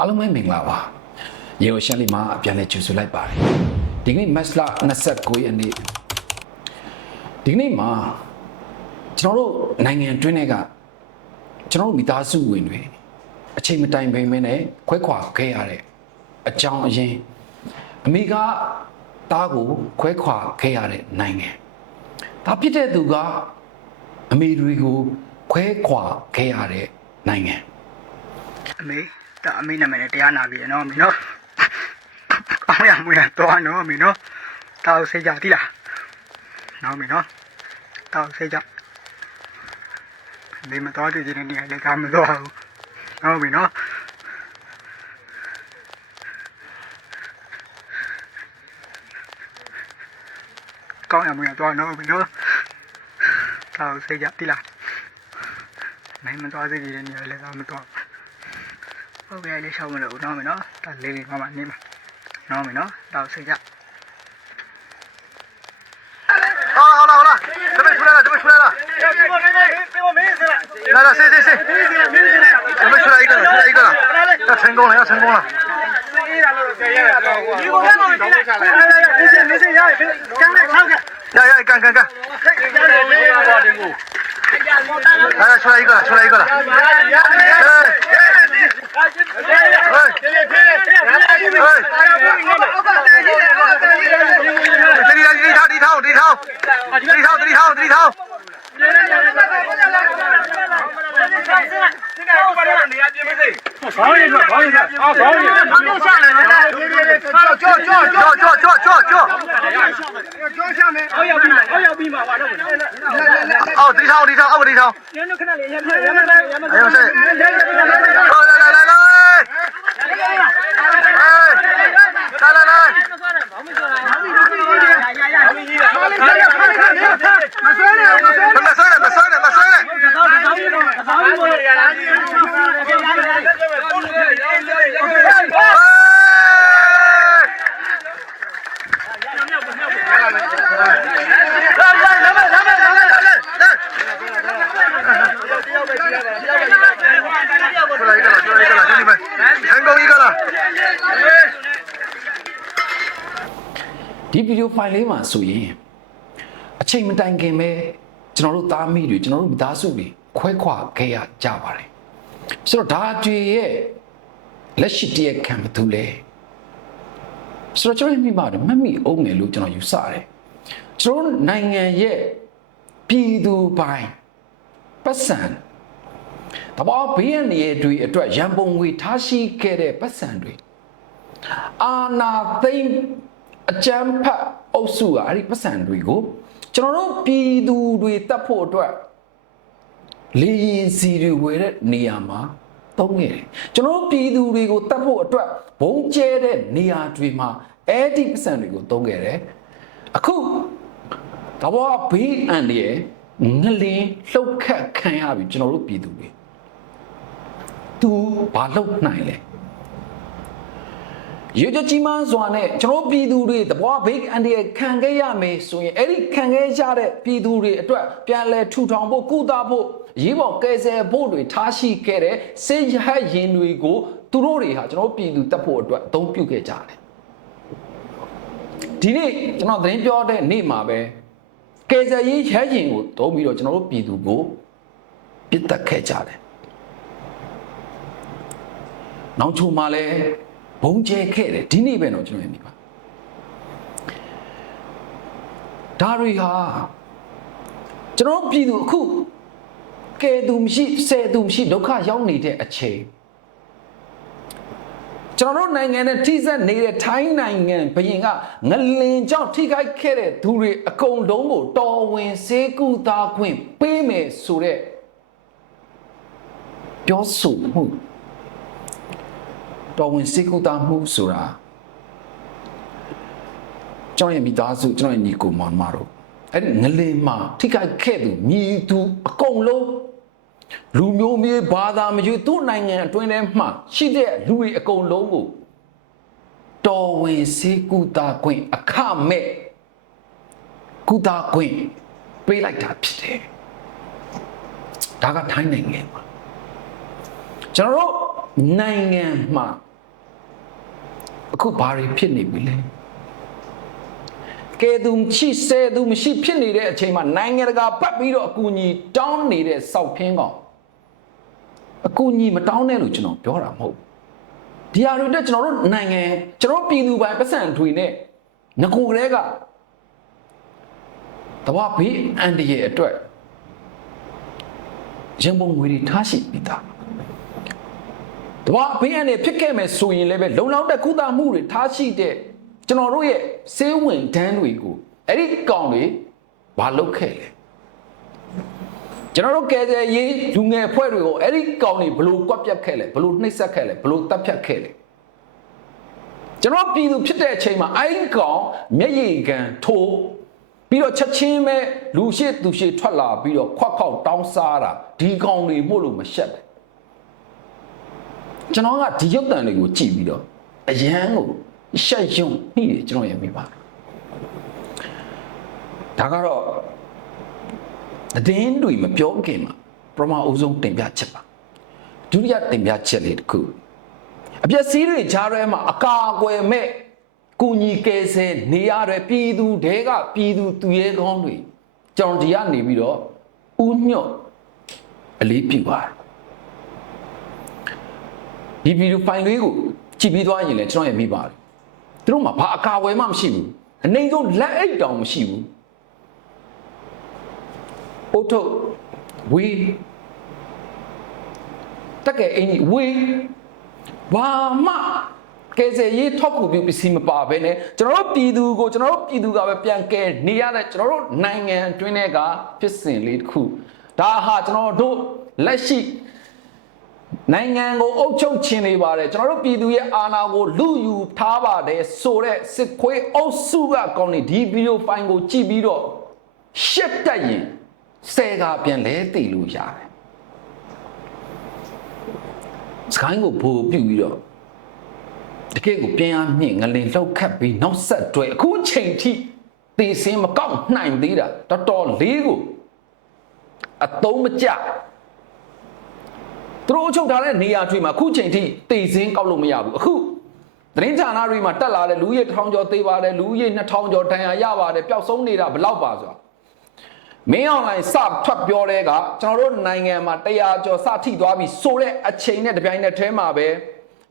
အားလုံးပဲမင်္ဂလာပါရေကိုရှမ်းလေးမှာပြန်လဲကြိုဆိုလိုက်ပါတယ်ဒီကနေ့မတ်လ29ရက်နေ့ဒီကနေ့မှာကျွန်တော်တို့နိုင်ငံတွင်းတွေကကျွန်တော်တို့မိသားစုဝင်တွေအချိန်မတိုင်ပင်မင်းနဲ့ခွဲခွာခဲ့ရတဲ့အကြောင်းအရင်းအမေကတားကိုခွဲခွာခဲ့ရတဲ့နိုင်ငံဒါဖြစ်တဲ့သူကအမေတွေကိုခွဲခွာခဲ့ရတဲ့နိုင်ငံအမေ ဒါအမေနာမည်နဲ့တရားနာပြီနော်အမေနော်ကောင်းရမွေးရတော့နော်အမေနော်တောက်စိတ်ကြတိလားနော်အမေနော်တောက်စိတ်ကြအမေမတော်တဲ့ဒီနေ့လည်းကမတော်ဘူးနော်အမေနော်ကောင်းရမွေးရတော့နော်အမေနော်တောက်စိတ်ကြတိလားနိုင်မတော်တဲ့ဒီနေ့လည်းကမတော်ဘူး ဟုတ်ကဲ့လေးရှောင်းမလို့နော်မနော်ဒါလေးလေးမမနေမှာနော်မနော်တော့စိတ်ကြ 好了好了好了，准备出来了，准备出来了。来了，谁谁谁？准备出来一个了，出来一个了，要成功了，要成功了。要要干干干！来了，出来一个了，出来一个了。 3000 3000 3000ဘောင်းရည်ဘောင်းရည်အော်ဘောင်းရည်ဘောင်းရှာလေနော်ကြောကြောကြောကြောကြောကြောကြောကြောရှာမယ်အော်ရောက်ပြီအော်ရောက်ပြီပါပါတော့အော်3000 3000အော်3000ညနေခဏလေးရမ်းရမ်း ဗီဒီယိုဖိုင်လေးမှာဆိုရင်အချိန်မတိုင်ခင်ပဲကျွန်တော်တို့သားမိတွေကျွန်တော်တို့မိသားစုတွေခွဲခွာခဲ့ရကြပါတယ်ဆိုတော့ဒါတွေရဲ့လက်ရှိတည်းခံမသူလဲဆိုတော့ကျွန်တော်မိမတို့မမိအောင်ငယ်လို့ကျွန်တော်ယူဆတယ်ကျွန်တော်တို့နိုင်ငံရဲ့ပြည်သူပိုင်းပတ်စံတဘောဘေးရန်ရဲ့တွေအတွက်ရန်ပုံငွေထားရှိခဲ့တဲ့ပတ်စံတွေအာနာသိမ့် အကြမ်းဖက်အုပ်စုကအဲ့ဒီပတ်စံတွေကိုကျွန်တော်တို့ပြည်သူတွေတတ်ဖို့အတွက်လေရင်စီတွေဝယ်တဲ့နေရာမှာသုံးခဲ့တယ်ကျွန်တော်တို့ပြည်သူတွေကိုတတ်ဖို့အတွက်ဘုံကျဲတဲ့နေရာတွေမှာအဲ့ဒီပတ်စံတွေကိုသုံးခဲ့တယ်အခုတဘောဘေးအန်ရဲ့ငလင်းလှုပ်ခတ်ခံရပြီကျွန်တော်တို့ပြည်သူတွေသူဘာလုပ်နိုင်လဲ ရေကြကြီးမားစွာနဲ့ကျွန်တော်ပြည်သူတွေတဘွားဘေးအန်ဒီရဲ့ခံခဲ့ရမယ်ဆိုရင်အဲ့ဒီခံခဲ့ရတဲ့ပြည်သူတွေအတွက်ပြန်လဲထူထောင်ဖို့ကုသဖို့ရေးပေါ်ကယ်ဆယ်ဖို့တွေထားရှိခဲ့တဲ့စေရဟတ်ရင်တွေကိုသူတို့တွေဟာကျွန်တော်ပြည်သူတက်ဖို့အတွက်အသုံးပြုခဲ့ကြတယ်ဒီနေ့ကျွန်တော်သတင်းပြောတဲ့နေ့မှာပဲကယ်ဆယ်ရေးရဟတ်ရင်ကိုသုံးပြီးတော့ကျွန်တော်တို့ပြည်သူကိုပြစ်တက်ခဲ့ကြတယ်နောက်ချုံမှာလဲ ဘုံကျဲခဲ့တယ်ဒီနေ့ပဲတော့ကျွန်တော်မြင်ပါဒါတွေဟာကျွန်တော်ပြည်သူအခုကဲသူမရှိဆယ်သူမရှိဒုက္ခရောက်နေတဲ့အချိန်ကျွန်တော်တို့နိုင်ငံနဲ့ထိစပ်နေတဲ့ထိုင်းနိုင်ငံဘရင်ကငလင်ကြောင့်ထိခိုက်ခဲ့တဲ့သူတွေအကုန်လုံးကိုတော်ဝင်စေကူသားခွင့်ပေးမယ်ဆိုတဲ့ပြောဆိုမှု တော်ဝင်စေကုတာမှုဆိုတာကျွန်တော်ရဲ့မိသားစုကျွန်တော်ရဲ့ညီကိုမောင်မတို့အဲ့ဒီငလင်မှာထိခိုက်ခဲ့သူညီသူအကုန်လုံးလူမျိုးမြေဘာသာမရွေးသူ့နိုင်ငံအတွင်းထဲမှာရှိတဲ့လူတွေအကုန်လုံးကိုတော်ဝင်စေကုတာခွင့်အခမဲ့ကုတာခွင့်ပေးလိုက်တာဖြစ်တယ်ဒါကထိုင်းနိုင်ငံမှာကျွန်တော်တို့နိုင်ငံမှာ အခုဘာတွေဖြစ်နေပြီလဲကဲသူချိဆဲသူမရှိဖြစ်နေတဲ့အချိန်မှာနိုင်ငံတကာပတ်ပြီးတော့အကူအညီတောင်းနေတဲ့စောက်ဖင်းကောင်အကူအညီမတောင်းနဲ့လို့ကျွန်တော်ပြောတာမဟုတ်ဘူးဒီဟာတွေတက်ကျွန်တော်တို့နိုင်ငံကျွန်တော်တို့ပြည်သူပိုင်းပတ်စံထွေနဲ့ငကိုကလေးကတဘာဘေးအန်တရဲ့အတွက်ရင်ပုံငွေတွေထားရှိပြီးသား တဘာဘေးအန်တွေဖြစ်ခဲ့မယ်ဆိုရင်လည်းပဲလုံလောက်တဲ့ကုသမှုတွေထားရှိတဲ့ကျွန်တော်တို့ရဲ့စေးဝင်တန်းတွေကိုအဲ့ဒီကောင်တွေဘာလုပ်ခဲ့လဲကျွန်တော်တို့ကယ်ဆယ်ရေးလူငယ်ဖွဲ့တွေကိုအဲ့ဒီကောင်တွေဘလို့ကွက်ပြတ်ခဲ့လဲဘလို့နှိပ်စက်ခဲ့လဲဘလို့တပ်ဖြတ်ခဲ့လဲကျွန်တော်ပြည်သူဖြစ်တဲ့အချိန်မှာအိုင်းကောင်မျက်ရည်ကန်ထိုးပြီးတော့ချက်ချင်းပဲလူရှိသူရှိထွက်လာပြီးတော့ခွက်ခောက်တောင်းစားတာဒီကောင်တွေမို့လို့မရှက်ဘူး ကျွန်တော်ကဒီရုပ်တံတွေကိုကြည့်ပြီးတော့အရန်ကိုရှက်ယုံနှိတယ်ကျွန်တော်ရမိပါဒါကတော့သတင်းတွေမပြောခင်မှာပရမအုပ်ဆုံးတင်ပြချက်ပါဒုတိယတင်ပြချက်လေးတစ်ခုအပြက်စီးတွေကြားထဲမှာအကာအကွယ်မဲ့ကုညီကယ်ဆယ်နေရတဲ့ပြည်သူတဲကပြည်သူသူရဲကောင်းတွေကျွန်တော်ဒီကနေပြီးတော့ဥညွတ်အလေးပြုပါတယ် ဒီဗီဒီယိုဖိုင်လေးကိုကြည့်ပြီးသွားရင်လည်းကျွန်တော်ရမိပါတယ်သူတို့မှာဘာအကာအကွယ်မှမရှိဘူးအနေဆုံးလက်အိတ်တောင်မရှိဘူးအိုထုတ်ဝေးတက်ကဲအင်းကြီးဝေးဘာမှကဲဆယ်ရေးထောက်ကူပြုပစ္စည်းမပါဘဲနဲ့ကျွန်တော်တို့ပြည်သူကိုကျွန်တော်တို့ပြည်သူကပဲပြန်ကဲနေရတဲ့ကျွန်တော်တို့နိုင်ငံအတွင်းထဲကဖြစ်စဉ်လေးတစ်ခုဒါဟာကျွန်တော်တို့လက်ရှိ နိုင်ငံကိုအုပ်ချုပ်ခြင်းနေပါတယ်ကျွန်တော်တို့ပြည်သူရဲ့အာဏာကိုလူယူထားပါတယ်ဆိုတဲ့စစ်ခွေးအုပ်စုကကောင်းနေဒီဗီဒီယိုဖိုင်ကိုကြည့်ပြီးတော့ရှက်တက်ရင်ဆဲကပြန်လဲတည်လို့ရတယ်စကိုင်းကိုဘို့ပြုတ်ပြီးတော့တကယ့်ကိုပြန်အားမြင့်ငလင်လောက်ခတ်ပြီးနောက်ဆက်တွဲအခုချိန်ထိတည်စင်းမကောက်နိုင်သေးတာတော်တော်လေးကိုအတုံးမကျ သူတို့အချုပ်ထားတဲ့နေရာတွေမှာအခုချိန်ထိတည်စင်းကောက်လို့မရဘူးအခုသတင်းဌာနတွေမှာတက်လာတဲ့လူကြီး1000ကျော်သေးပါတယ်လူကြီး2000ကျော်ဒဏ်ရာရပါတယ်ပျောက်ဆုံးနေတာဘယ်လောက်ပါဆိုတာမင်းအွန်လိုင်းစထွက်ပြောတဲ့ကကျွန်တော်တို့နိုင်ငံမှာ100ကျော်စထိသွားပြီဆိုတဲ့အချိန်နဲ့တပြိုင်နက်တည်းမှာပဲ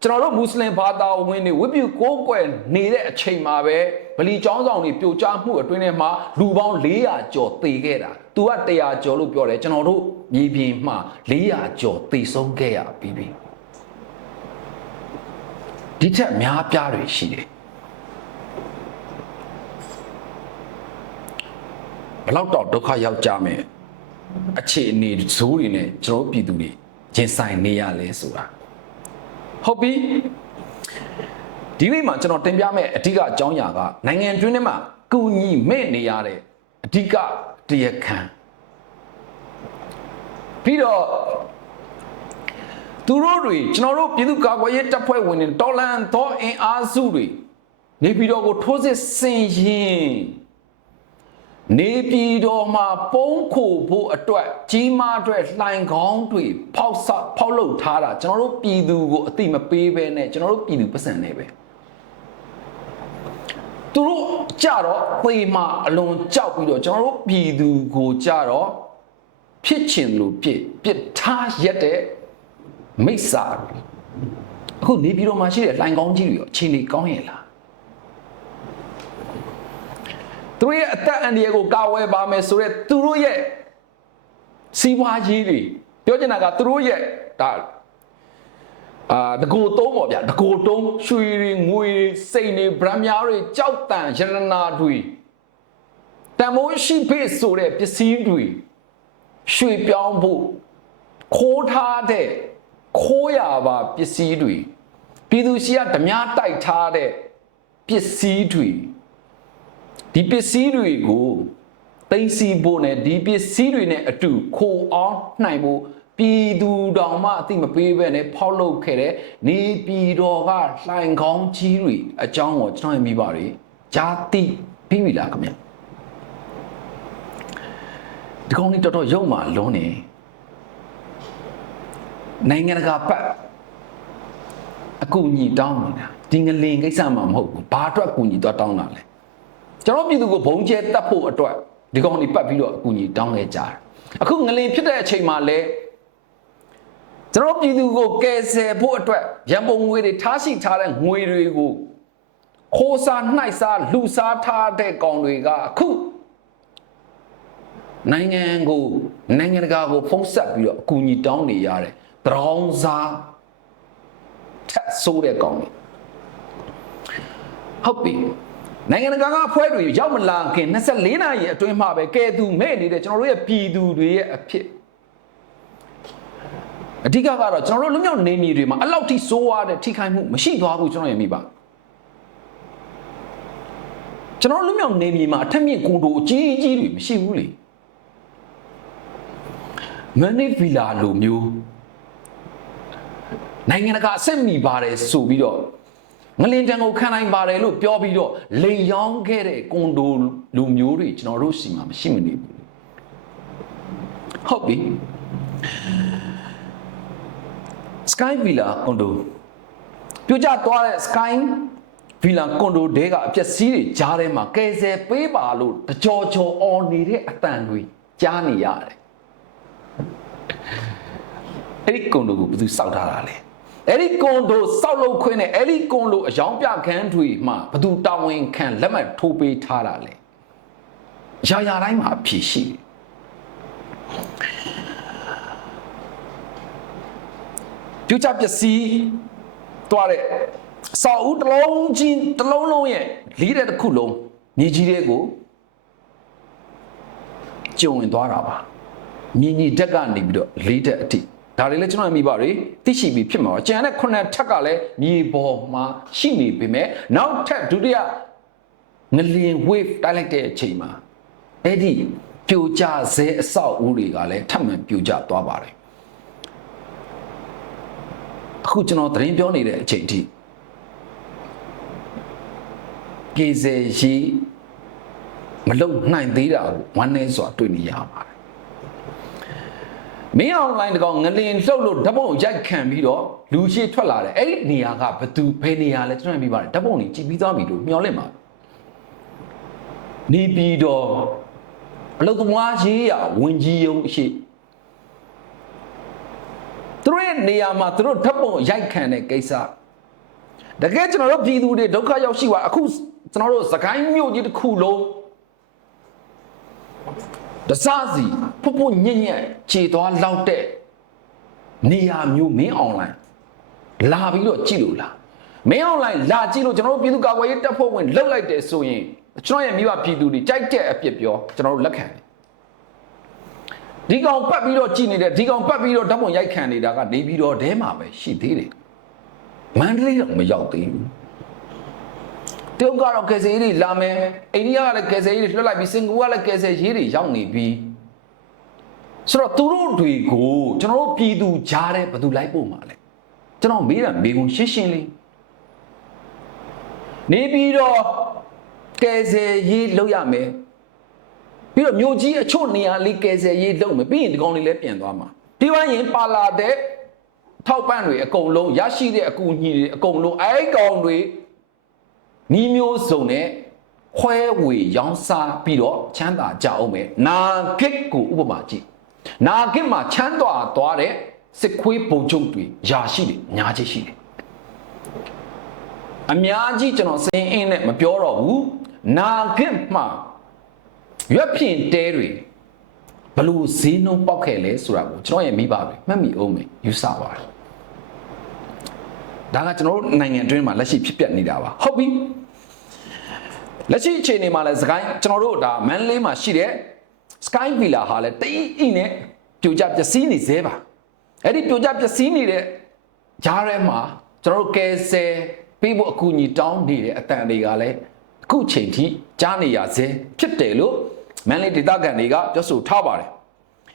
ကျွန်တော်တို့မွတ်စလင်ဘာသာဝင်တွေဝိပုကိုးကွယ်နေတဲ့အချိန်မှာပဲ ဗလီကျောင်းဆောင်တွေပြိုကျမှုအတွင်းထဲမှာလူပေါင်း400ကျော်သေခဲ့တာ။ तू က100ကျော်လို့ပြောတယ်ကျွန်တော်တို့မြေပြင်မှာ400ကျော်သေဆုံးခဲ့ရပြီးပြီ။ဒီထက်များပြားတွေရှိတယ်။ဘယ်လောက်တော့ဒုက္ခရောက်ကြမယ်အခြေအနေဇိုးတွေနဲ့ကျွန်တော်တို့ပြည်သူတွေရင်ဆိုင်နေရလဲဆိုတာ။ဟုတ်ပြီ ဒီနေ့မှာကျွန်တော်တင်ပြမယ့်အဓိကအကြောင်းအရာကနိုင်ငံတွင်းထဲမှာကုညီမဲ့နေရတဲ့အဓိကတရားခံပြီးတော့သူတို့တွေကျွန်တော်တို့ပြည်သူ့ကာကွယ်ရေးတပ်ဖွဲ့ဝင်တွေတော်လန်သောအင်အားစုတွေနေပြည်တော်ကိုထိုးစစ်ဆင်ရင်နေပြည်တော်မှာပုံးခိုဖို့အတွက်ကြီးမားအတွက်လှိုင်ခေါင်းတွေဖောက်ဆဖောက်လုပ်ထားတာကျွန်တော်တို့ပြည်သူကိုအတိမပေးဘဲနဲ့ကျွန်တော်တို့ပြည်သူပတ်စံနေပဲ သူတို့ကြတော့သေမာအလွန်ကြောက်ပြီးတော့ကျွန်တော်တို့ပြည်သူကိုကြတော့ဖြစ်ချင်လို့ပြစ်ပြစ်ထားရက်တဲ့မိစ္ဆာအခုနေပြည်တော်မှာရှိတဲ့လှိုင်ခေါင်းကြီးတွေရောအခြေအနေကောင်းရဲ့လားသူတို့ရဲ့အသက်အန္တရာယ်ကိုကာဝယ်ပါမယ်ဆိုတော့သူတို့ရဲ့စီးပွားရေးတွေပြောချင်တာကသူတို့ရဲ့ဒါ အာတကိုတုံးပေါ့ဗျာတကိုတုံးရွှေတွေငွေတွေစိတ်တွေဗရမ်းများတွေကြောက်တန်ရတနာတွေတန်မိုးရှိဖေးဆိုတဲ့ပစ္စည်းတွေရွှေပြောင်းဖို့ခိုးထားတဲ့ခိုးရပါပစ္စည်းတွေပြည်သူရှိကဓမြတိုက်ထားတဲ့ပစ္စည်းတွေဒီပစ္စည်းတွေကိုသိသိဖို့နဲ့ဒီပစ္စည်းတွေနဲ့အတူခိုအောင်နိုင်ဖို့ ပြည်သူတော်မှအသိမပေးဘဲနဲ့ဖောက်လုပ်ခဲ့တဲ့နေပြည်တော်ကလှိုင်ခေါင်းကြီးတွေအကြောင်းကိုကျွန်တော်မိပါတွေကြားသိပြီးပြီလားခင်ဗျဒီကောင်းလေးတော်တော်ရုံမှလွန်းနေနိုင်ငံတကာပတ်အကူအညီတောင်းနေတာဒီငလင်ကိစ္စမှမဟုတ်ဘူးဘာအတွက်အကူအညီတော့တောင်းတာလဲကျွန်တော်ပြည်သူကိုဘုံကျဲတတ်ဖို့အတွက်ဒီကောင်တွေပတ်ပြီးတော့အကူအညီတောင်းခဲ့ကြတယ်အခုငလင်ဖြစ်တဲ့အချိန်မှာလဲ ကျွန်တော်ပြည်သူကိုကယ်ဆယ်ဖို့အတွက်ရန်ပုံငွေတွေထားရှိထားတဲ့ငွေတွေကိုခိုးစားနှိုက်စားလူစားထားတဲ့ကောင်တွေကအခုနိုင်ငံကိုနိုင်ငံတကာကိုဖုံးဆက်ပြီးတော့အကူအညီတောင်းနေရတယ်တရောင်းစားထက်ဆိုးတဲ့ကောင်တွေဟုတ်ပြီနိုင်ငံတကာကအဖွဲ့တွေရောက်မလာခင်24နာရီအတွင်းမှာပဲကဲသူမဲ့နေတဲ့ကျွန်တော်တို့ရဲ့ပြည်သူတွေရဲ့အဖြစ် အဓိကကတော့ကျွန်တော်တို့လူမျိုးနေမြေတွေမှာအလောက်ထိစိုးရတဲ့ထိခိုက်မှုမရှိသွားဘူးကျွန်တော်ရမိပါကျွန်တော်လူမျိုးနေမြေမှာအထက်မြင့်ကွန်ဒိုအကြီးကြီးတွေမရှိဘူးလေမန်နီဗီလာလိုမျိုးနိုင်ငံတကာအဆင့်မီပါတယ်ဆိုပြီးတော့ငလင်တန်ကိုခံနိုင်ပါတယ်လို့ပြောပြီးတော့လိန်ရောင်းခဲ့တဲ့ကွန်ဒိုလူမျိုးတွေကျွန်တော်တို့စီမှာမရှိမနေဘူးဟုတ်ပြီ Sky Villa ကွန်ဒိုပြကြသွားတဲ့ Sky Villa ကွန်ဒိုတဲကအပြက်စီးတွေကြားထဲမှာကယ်ဆယ်ပေးပါလို့တကြောကြောအော်နေတဲ့အတန်တွေကြားနေရတယ်အဲ့ဒီကွန်ဒိုကိုဘယ်သူစောက်ထားတာလဲအဲ့ဒီကွန်ဒိုစောက်လုပ်ခွင့်နဲ့အဲ့ဒီကွန်ဒိုအယောင်ပြခန်းတွေမှာဘယ်သူတာဝန်ခံလက်မှတ်ထိုးပေးထားတာလဲရာရာတိုင်းမှာအဖြစ်ရှိတယ် ပြူချပစ္စည်းသွားတဲ့စောက်ဦးတစ်လုံးချင်းတစ်လုံးလုံးရဲ့လီးတဲ့တစ်ခုလုံးမြေကြီးတွေကိုကျုံဝင်သွားတာပါမြင်းကြီးတက်ကနေပြီးတော့လေးတက်အထိဒါတွေလည်းကျွန်တော်မိပါတွေသိရှိပြီးဖြစ်မှာပါကျန်တဲ့ခုနှစ်ထက်ကလည်းမြေပေါ်မှာရှိနေပေမဲ့နောက်ထပ်ဒုတိယငလျင် wave တိုက်လိုက်တဲ့အချိန်မှာအဲ့ဒီပြိုကျဆဲအဆောက်အဦတွေကလည်းထပ်မံပြိုကျသွားပါတယ် အခုကျွန်တော်သတင်းပြောနေတဲ့အချိန်ထိကေဇယ်ရီမလုံနိုင်သေးတာကိုဝမ်းနေစွာတွေ့နေရပါတယ်မင်းအွန်လိုင်းတကောင်ငလင်လှုပ်လို့ဓာတ်ပုံရိုက်ခံပြီးတော့လူရှိထွက်လာတယ်အဲ့ဒီနေရာကဘသူဘယ်နေရာလဲကျွန်တော်မြင်ပါတယ်ဓာတ်ပုံကြီးကြည့်ပြီးသွားပြီလို့မျှော်လင့်ပါနေပြီးတော့အလုတ်သမားရေးရဝင်ကြီးယုံအရှိ သူတို့ရဲ့နေရာမှာသူတို့ဓာတ်ပုံရိုက်ခံတဲ့ကိစ္စတကယ်ကျွန်တော်တို့ပြည်သူတွေဒုက္ခရောက်ရှိပါအခုကျွန်တော်တို့စကိုင်းမြို့ကြီးတစ်ခုလုံးတစားစီဖုတ်ဖုတ်ညံ့ညံ့ခြေသွားလောက်တဲ့နေရာမျိုးမင်းအွန်လိုင်းလာပြီးတော့ကြည့်လို့လားမင်းအွန်လိုင်းလာကြည့်လို့ကျွန်တော်တို့ပြည်သူ့ကာကွယ်ရေးတပ်ဖွဲ့ဝင်လှုပ်လိုက်တယ်ဆိုရင်ကျွန်တော်ရဲ့မိဘပြည်သူတွေကြိုက်တဲ့အပြစ်ပြောကျွန်တော်တို့လက်ခံတယ် ဒီကောင်ပတ်ပြီးတော့ကြည်နေတဲ့ဒီကောင်ပတ်ပြီးတော့ဓာတ်ပုံရိုက်ခံနေတာကနေပြီးတော့တဲမှာပဲရှိသေးတယ်မန္တလေးတော့မရောက်သေးဘူးတရုတ်ကတော့ကယ်ဆယ်ရေးတွေလာမယ်အိန္ဒိယကလည်းကယ်ဆယ်ရေးတွေလွှတ်လိုက်ပြီးစင်ကာပူကလည်းကယ်ဆယ်ရေးတွေရောက်နေပြီဆိုတော့သူတို့တွေကိုကျွန်တော်တို့ပြည်သူကြားတဲ့ဘယ်သူလိုက်ပို့မှာလဲကျွန်တော်မေးတာမေးခွန်းရှင်းရှင်းလေးနေပြီးတော့ကယ်ဆယ်ရေးလုပ်ရမယ် ပြီးတော့မြို့ကြီးအချို့နေရာလေးကယ်ဆယ်ရေးလုပ်မယ်ပြီးရင်ဒီကောင်လေးလည်းပြန်သွားမှာပြီးသွားရင်ပါလာတဲ့ထောက်ပံ့တွေအကုန်လုံးရရှိတဲ့အကူအညီတွေအကုန်လုံးအဲကောင်တွေနီးမျိုးစုံနဲ့ခွဲဝေရောင်းစားပြီးတော့ချမ်းသာကြအောင်မယ်နာဂစ်ကိုဥပမာကြည့်နာဂစ်မှာချမ်းသာသွားတဲ့စစ်ခွေးပုံချုပ်တွေယာရှိတယ်အများကြီးရှိတယ်အများကြီးကျွန်တော်စင်းအင်းနဲ့မပြောတော့ဘူးနာဂစ်မှာ ရွက်ဖြင့်တဲတွေဘလို့ဈေးနှုန်းပေါက်ခဲ့လဲဆိုတာကိုကျွန်တော်ရဲ့မိဘတွေမှတ်မိအောင်မယ်ယူဆပါတယ်ဒါကကျွန်တော်တို့နိုင်ငံအတွင်းမှာလက်ရှိဖြစ်ပျက်နေတာပါဟုတ်ပြီလက်ရှိအခြေအနေမှာလည်းစကိုင်းကျွန်တော်တို့ဒါမန်လေးမှာရှိတဲ့ Sky Villa ဟာလည်းတိအိနဲ့ပြိုကျပျက်စီးနေသေးပါအဲ့ဒီပြိုကျပျက်စီးနေတဲ့ဂျားထဲမှာကျွန်တော်တို့ကယ်ဆယ်ပေးဖို့အကူအညီတောင်းနေတဲ့အတန်တွေကလည်းအခုချိန်ထိကြားနေရစေဖြစ်တယ်လို့ မန်လေးဒေသခံတွေကပြောဆိုထားပါတယ်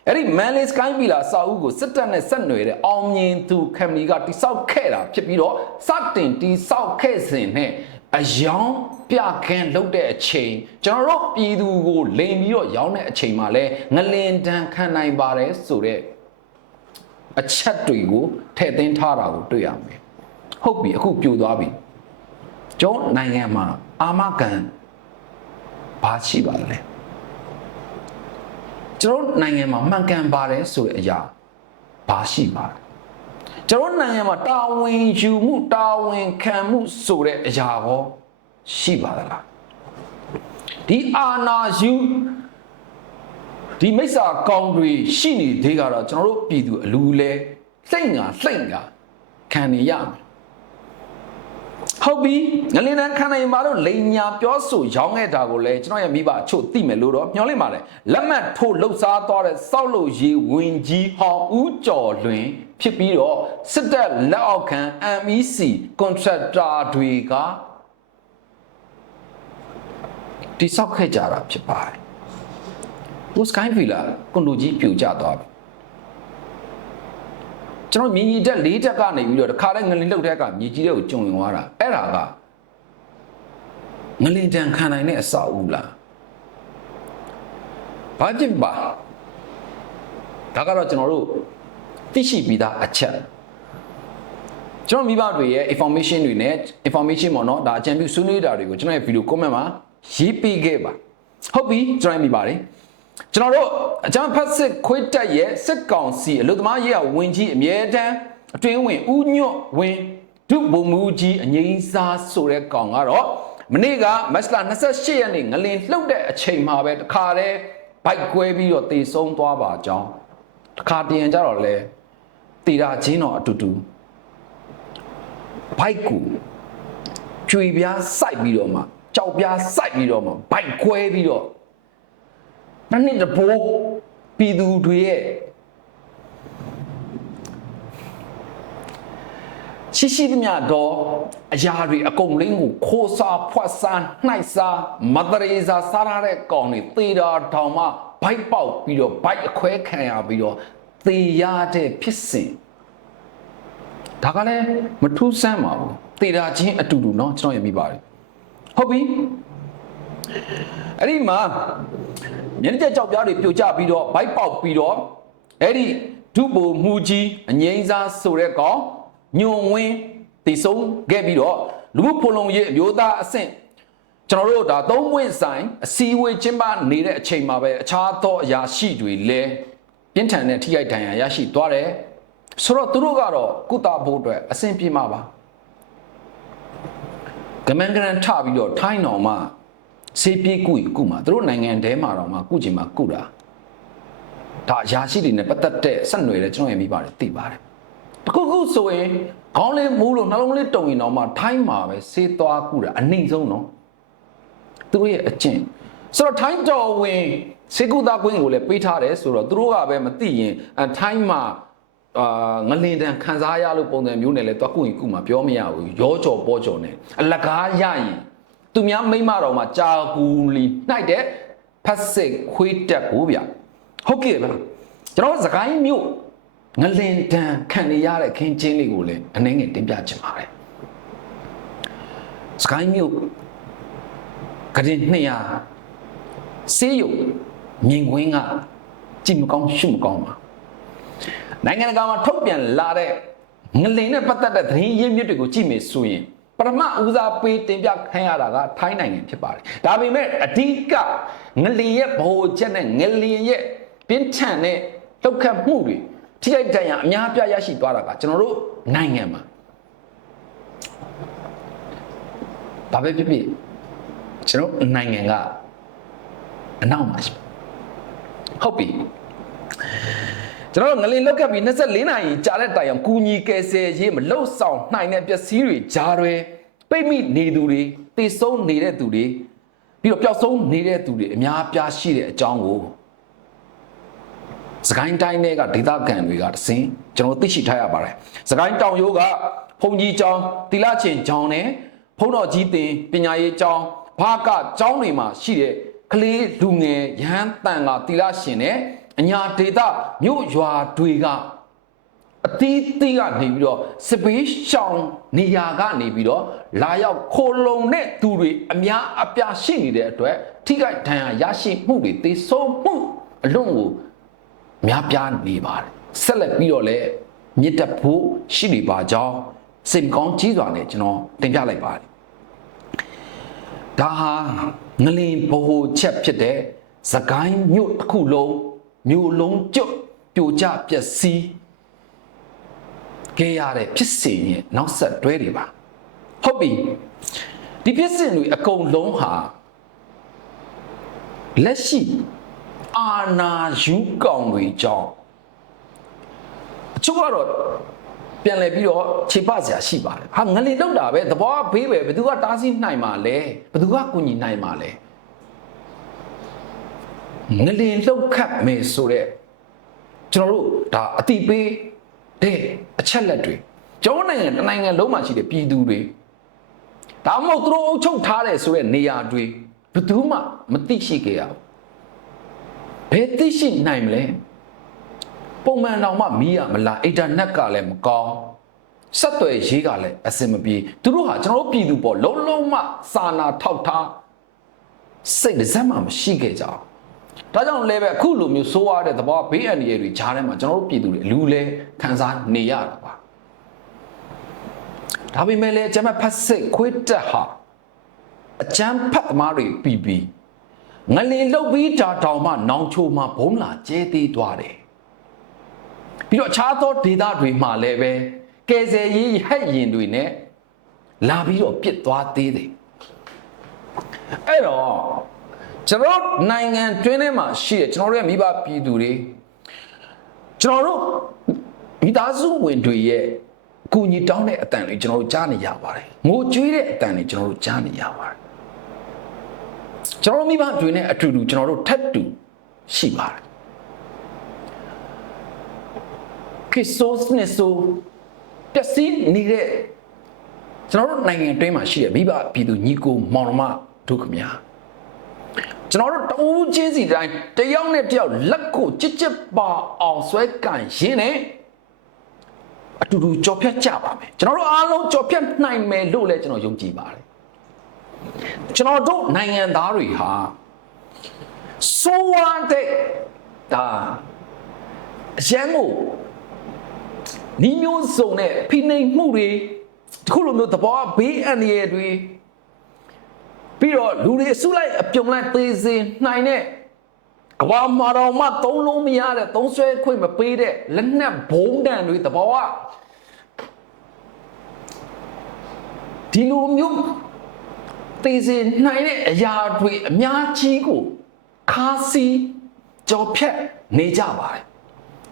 အဲ့ဒီမန်လေးစကိုင်းဗီလာစာအုပ်ကိုစစ်တပ်နဲ့ဆက်နွယ်တဲ့အောင်မြင်သူကမ်ပဏီကတိစောက်ခဲ့တာဖြစ်ပြီးတော့စတင်တိစောက်ခဲ့စဉ်နဲ့အယောင်ပြခန်းလုပ်တဲ့အချိန်ကျွန်တော်တို့ပြည်သူကိုလိန်ပြီးတော့ရောင်းတဲ့အချိန်မှာလဲငလင်တန်ခံနိုင်ပါတယ်ဆိုတော့အချက်တွေကိုထည့်သွင်းထားတာကိုတွေ့ရမယ်ဟုတ်ပြီအခုပြိုသွားပြီကျွန်တော်နိုင်ငံမှာအာမခံဘာရှိပါလဲ ကျွန်တော်နိုင်ငံမှာမှန်ကန်ပါတယ်ဆိုတဲ့အရာဘာရှိပါလဲကျွန်တော်နိုင်ငံမှာတာဝန်ယူမှုတာဝန်ခံမှုဆိုတဲ့အရာရောရှိပါသလားဒီအာနာယူဒီမိစ္ဆာကောင်းတွေရှိနေသေးကတော့ကျွန်တော်တို့ပြည်သူအလူလဲစိတ်ငါစိတ်ငါခံနေရမယ် ဟုတ်ပြီငလင်းတန်းခံနိုင်ပါလို့လိန်ညာပြောဆိုရောင်းခဲ့တာကိုလည်းကျွန်တော်ရဲ့မိဘအချို့သိမယ်လို့တော့မျှော်လင့်ပါတယ်လက်မှတ်ထိုးလှုပ်ရှားသွားတဲ့စောက်လို့ရေးဝင်ကြီးဟောင်းဦးကျော်လွင်ဖြစ်ပြီးတော့စစ်တပ်လက်အောက်ခံ MEC contractor တွေကတိဆောက်ခဲ့ကြတာဖြစ်ပါတယ်ဘုစကိုင်းဗီလာကွန်ဒိုကြီးပြိုကျသွားပြီ ကျွန်တော်မြင်ကြီးတက်၄တက်ကနေပြီးတော့တခါတည်းငလင်လှုပ်တဲ့ကမြေကြီးတဲ့ကိုကျုံဝင်သွားတာအဲ့ဒါကငလင်တန်ခံနိုင်တဲ့အဆောက်အဦလားဘာကြည့်ပါဒါကတော့ကျွန်တော်တို့သိရှိပြီးသားအချက်ကျွန်တော်မိဘတွေရဲ့ information တွေနဲ့ information ပေါ့နော်ဒါအကြံပြုဆွေးနွေးတာတွေကိုကျွန်တော်ရဲ့ video comment မှာရေးပေးခဲ့ပါဟုတ်ပြီကျွန်တော်မိပါတယ် ကျွန်တော်တို့အကြံဖတ်စစ်ခွေးတက်ရဲ့စစ်ကောင်စီအလုသမားရေးရဝင်ကြီးအမြဲတမ်းအတွင်းဝင်ဦးညွတ်ဝင်ဒုဗိုလ်မှူးကြီးအငိမ့်စားဆိုတဲ့ကောင်ကတော့မနေ့ကမတ်လ28ရက်နေ့ငလင်လှုပ်တဲ့အချိန်မှာပဲတခါတည်းဘိုက်ကွဲပြီးတော့တေဆုံးသွားပါကြောင်းတခါတည်းကြတော့လဲတေတာချင်းတော့အတူတူဘိုက်ကူကျွေပြားစိုက်ပြီးတော့မှကြောက်ပြားစိုက်ပြီးတော့မှဘိုက်ကွဲပြီးတော့ နှစ်နှစ်တပိုးပြည်သူတွေရဲ့ရှိရှိသမျှတော့အရာတွေအကုန်လုံးကိုခိုးစားဖွက်စားနှိုက်စားမတရေစာစားရတဲ့ကောင်တွေသေတာတောင်မှဘိုက်ပေါက်ပြီးတော့ဘိုက်အခွဲခံရပြီးတော့သေရတဲ့ဖြစ်စဉ်ဒါကလည်းမထူးဆန်းပါဘူးသေတာချင်းအတူတူเนาะကျွန်တော်ရမိပါတယ်ဟုတ်ပြီအဲ့ဒီမှာ ညနေကျကြောက်ပြားတွေပြိုကျပြီးတော့ဘိုက်ပေါက်ပြီးတော့အဲ့ဒီဒုဗိုလ်မှူးကြီးအငိမ့်စားဆိုတဲ့ကောင်ညွန်ဝင်းတည်ဆုံးခဲ့ပြီးတော့လူမှုဖုံလုံရေးအမျိုးသားအဆင့်ကျွန်တော်တို့ဒါသုံးပွင့်ဆိုင်အစည်းအဝေးကျင်းပနေတဲ့အချိန်မှာပဲအခြားသောအရာရှိတွေလည်းပြင်းထန်တဲ့ထိခိုက်ဒဏ်ရာရရှိသွားတယ်ဆိုတော့သူတို့ကတော့ကုသဖို့အတွက်အဆင်ပြေမှာပါကမန်ကရန်ထပြီးတော့ထိုင်းတော်မှာ ဆေးပြေးကုကုမှာသူတို့နိုင်ငံထဲမှာတော့မှကုချင်မှာကုတာဒါအရာရှိတွေနဲ့ပတ်သက်တဲ့ဆက်နွယ်တဲ့ကျွန်တော်ရဲ့မိပါတယ်သိပါတယ်တခုခုဆိုရင်ခေါင်းလေးမူးလို့နှလုံးလေးတုံရင်တော့မှထိုင်းမှာပဲဆေးသွားကုတာအနှိမ့်ဆုံးနော်သူတို့ရဲ့အကျင့်ဆိုတော့ထိုင်းတော်ဝင်စေကုသကွင်းကိုလည်းပေးထားတယ်ဆိုတော့သူတို့ကပဲမသိရင်အထိုင်းမှာအာငလင်တန်ခံစားရလို့ပုံစံမျိုးနဲ့လဲတွားကုရင်ကုမှာပြောမရဘူးရောကြော်ပေါ်ကြော်နဲ့အလကားရရင် သူများမိမတော်မှာကြာကူလီနှိုက်တဲ့ဖက်စစ်ခွေးတက်ကိုဗျဟုတ်ကဲ့ဗျကျွန်တော်စကိုင်းမြို့ငလင်တန်ခံနေရတဲ့ခင်းချင်းလေးကိုလည်းအနှင်းငယ်တင်ပြချင်ပါတယ်စကိုင်းမြို့ကရင်200စေးရုံမြင်ကွင်းကကြည့်မကောင်းရှုမကောင်းပါနိုင်ငံတကာမှာထုတ်ပြန်လာတဲ့ငလင်နဲ့ပတ်သက်တဲ့သတင်းရင်းမြစ်တွေကိုကြည့်မယ်ဆိုရင် ပထမဦးစားပေးတင်ပြခိုင်းရတာကထိုင်းနိုင်ငံဖြစ်ပါတယ်ဒါပေမဲ့အဓိကငလင်ရဲ့ဗဟိုချက်နဲ့ငလင်ရဲ့ပြင်းထန်တဲ့တုတ်ခတ်မှုတွေထိခိုက်ဒဏ်ရာအများပြရရှိသွားတာကကျွန်တော်တို့နိုင်ငံမှာဘာပဲဖြစ်ဖြစ်ကျွန်တော်နိုင်ငံကအနောက်မှာရှိဟုတ်ပြီ ကျွန်တော်ငလင်လောက်ကပ်ပြီး24နာရီကြာတဲ့တိုင်အောင်ကူညီကယ်ဆယ်ရေးမလှုပ်ဆောင်နိုင်တဲ့ပစ္စည်းတွေကြားတွေပိတ်မိနေသူတွေတေဆုံးနေတဲ့သူတွေပြီးတော့ပျောက်ဆုံးနေတဲ့သူတွေအများပြားရှိတဲ့အကြောင်းကိုစကိုင်းတိုင်းတွေကဒေသခံတွေကတစင်းကျွန်တော်သိရှိထားရပါတယ်စကိုင်းတောင်ရိုးကဖုန်ကြီးကျောင်းတိလချင်းကျောင်းနဲ့ဖုန်တော်ကြီးတင်ပညာရေးကျောင်းဘာကကျောင်းတွေမှာရှိတဲ့ကလေးလူငယ်ရဟန်းတန်ကတိလရှင်နဲ့ အညာဒေသမြို့ရွာတွေကအတီးတီးကနေပြီးတော့စပေးရှောင်းနေရာကနေပြီးတော့လာရောက်ခိုလုံတဲ့သူတွေအများအပြားရှိနေတဲ့အတွက်ထိခိုက်ဒဏ်ရာရရှိမှုတွေသေဆုံးမှုအလွန်ကိုများပြားနေပါတယ်ဆက်လက်ပြီးတော့လည်းမြစ်တက်ဖို့ရှိနေပါကြောင်းစိတ်မကောင်းကြီးစွာနဲ့ကျွန်တော်တင်ပြလိုက်ပါတယ်ဒါဟာငလင်ဘိုချက်ဖြစ်တဲ့သကိုင်းမြို့တစ်ခုလုံး မြို့လုံးကျွတ်ပြိုကျပျက်စီးခဲ့ရတဲ့ဖြစ်စဉ်ရဲ့နောက်ဆက်တွဲတွေပါဟုတ်ပြီဒီဖြစ်စဉ်တွေအကုန်လုံးဟာလက်ရှိအာနာယူကောင်တွေကြောင့်အချို့ကတော့ပြန်လဲပြီးတော့ခြေပစရာရှိပါတယ်ဟာငလင်လောက်တာပဲသဘောကဘေးပဲဘယ်သူကတားဆီးနိုင်မှာလဲဘယ်သူကကူညီနိုင်မှာလဲ ငလင်လောက်ခတ်မယ်ဆိုတော့ကျွန်တော်တို့ဒါအတိပေးတဲ့အချက်လက်တွေကျောင်းနိုင်ငံတစ်နိုင်ငံလုံးမှာရှိတဲ့ပြည်သူတွေဒါမှမဟုတ်သူတို့အုပ်ချုပ်ထားတယ်ဆိုတဲ့နေရာတွေဘယ်သူမှမသိရှိခဲ့ရဘူးဘယ်သိရှိနိုင်မလဲပုံမှန်တော့မှမီးရမလားအင်တာနက်ကလည်းမကောင်းဆက်သွယ်ရေးကလည်းအဆင်မပြေသူတို့ဟာကျွန်တော်တို့ပြည်သူပေါ်လုံးလုံးမစာနာထောက်ထားစိတ်တစ်စက်မှမရှိခဲ့ကြဘူး ဒါကြောင့်လည်းပဲအခုလိုမျိုးဆိုးရတဲ့သဘောဘေးအန္တရာယ်တွေကြားထဲမှာကျွန်တော်တို့ပြည်သူတွေအလူလဲခံစားနေရတာပါဒါပေမဲ့လည်းကျမဖတ်စိတ်ခွေးတက်ဟာအကျမ်းဖတ်သမားတွေပြီးပြီးငလင်လုတ်ပြီးတာတောင်မှနောင်ချိုမှဘုံလာကျဲသေးသွားတယ်ပြီးတော့အခြားသောဒေသတွေမှာလည်းပဲကယ်ဆယ်ရေးဟက်ရင်တွေနဲ့လာပြီးတော့ပြစ်သွားသေးတယ်အဲ့တော့ ကျွန်တော်တို့နိုင်ငံတွင်းထဲမှာရှိတဲ့ကျွန်တော်တို့ရဲ့မိဘပြည်သူတွေကျွန်တော်တို့မိသားစုဝင်တွေရဲ့အကူအညီတောင်းတဲ့အတန်တွေကျွန်တော်တို့ကြားနေရပါတယ်ငိုကြွေးတဲ့အတန်တွေကျွန်တော်တို့ကြားနေရပါတယ်ကျွန်တော်တို့မိဘတွေနဲ့အတူတူကျွန်တော်တို့ထပ်တူရှိပါတယ်ခရစ်စနဲ့ဆိုပျက်စီးနေတဲ့ကျွန်တော်တို့နိုင်ငံအတွင်းမှာရှိတဲ့မိဘပြည်သူညီကိုမောင်နှမတို့ခမညာ ကျွန်တော်တို့တဦးချင်းစီတိုင်းတယောက်နဲ့တယောက်လက်ကိုကြစ်ကြစ်ပါအောင်ဆွဲကန်ရင်းနဲ့အတူတူကြော်ဖြတ်ကြပါမယ်ကျွန်တော်တို့အားလုံးကြော်ဖြတ်နိုင်မယ်လို့လည်းကျွန်တော်ယုံကြည်ပါတယ်ကျွန်တော်တို့နိုင်ငံသားတွေဟာဆိုးဝါးတဲ့ဒါအရန်ကိုနီးမျိုးစုံနဲ့ဖိနှိပ်မှုတွေဒီခုလိုမျိုးသဘောဘေးအန္တရာယ်တွေ ပြီးတော့လူတွေအစုလိုက်အပြုံလိုက်သေးစေနိုင်တဲ့ကဘာမာတော်မှသုံးလုံးမရတဲ့သုံးဆွဲခွင့်မပေးတဲ့လက်နက်ဘုံတန်တွေသဘောကဒီလိုမျိုးသေးစေနိုင်တဲ့အရာတွေအများကြီးကိုခါစီကြော်ဖြတ်နေကြပါတယ်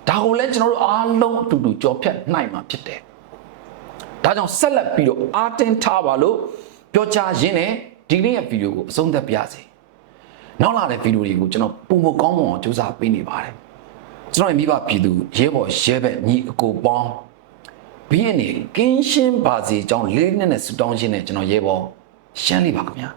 ဒါကိုလည်းကျွန်တော်တို့အားလုံးအတူတူကြော်ဖြတ်နိုင်မှာဖြစ်တယ်ဒါကြောင့်ဆက်လက်ပြီးတော့အားတင်းထားပါလို့ပြောချရင်းနဲ့ ဒီနေ့ရဲ့ဗီဒီယိုကိုအဆုံးသတ်ပြစေနောက်လာတဲ့ဗီဒီယိုတွေကိုကျွန်တော်ပုံမကောင်းမွန်အောင်စူးစမ်းပေးနေပါတယ်ကျွန်တော်ရဲ့မိဘပြည်သူရဲဘော်ရဲဘက်ညီအကိုပေါင်းဘီးအနေကင်းရှင်းပါစေကြောင်းလေးနဲ့နဲ့ဆူတောင်းခြင်းနဲ့ကျွန်တော်ရဲဘော်ရှမ်းလေးပါခင်ဗျာ